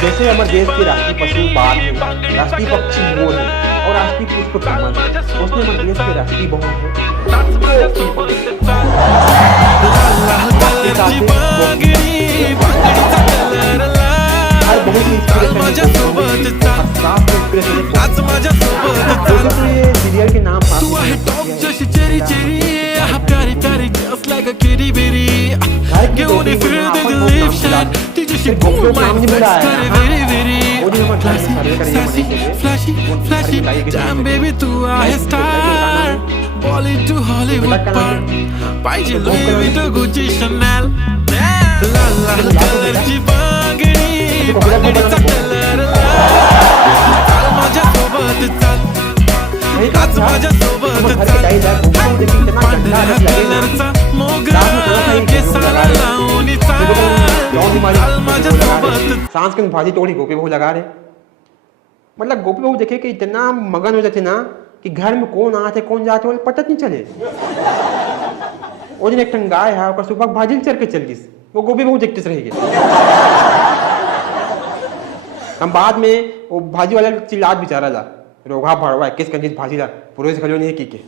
जैसे हमारे देश के राष्ट्रीय पशु बाघ है, राष्ट्रीय पक्षी मोर है और राष्ट्रीय पुष्प कमल है, उसने हमारे देश के राष्ट्रीय बहु है हर बहुत सीरियल के नाम सांस के भाजी तोड़ी गोपी बहू लगा रहे। मतलब गोपी बहू देखे कि इतना मगन हो जाते ना कि घर में कौन आते कौन जाते पता नहीं चले। वो दिन एक गाय है और सुबह भाजी चढ़ के चल गई, वो गोपी बहू देखते रह गए। हम बाद में वो भाजी वाला चिल्लात बेचारा ला रोगा भरवा किस कंजीज भाजी ला पूरे से खलो नहीं की के